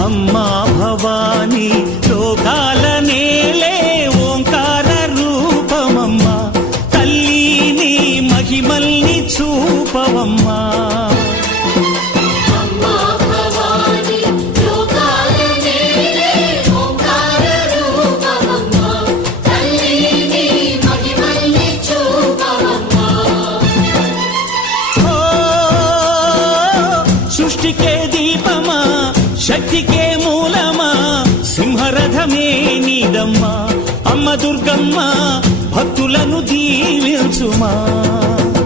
అమ్మా భవానీ లోకాల నేలే ఓంకార రూపమమ్మా తల్లి నీ మహిమల్ని చూపవమ్మా సృష్టికే దీపమా శక్తికే మూలమా సింహరథమే నీదమ్మా అమ్మ దుర్గమ్మ భక్తులను దీవించుమా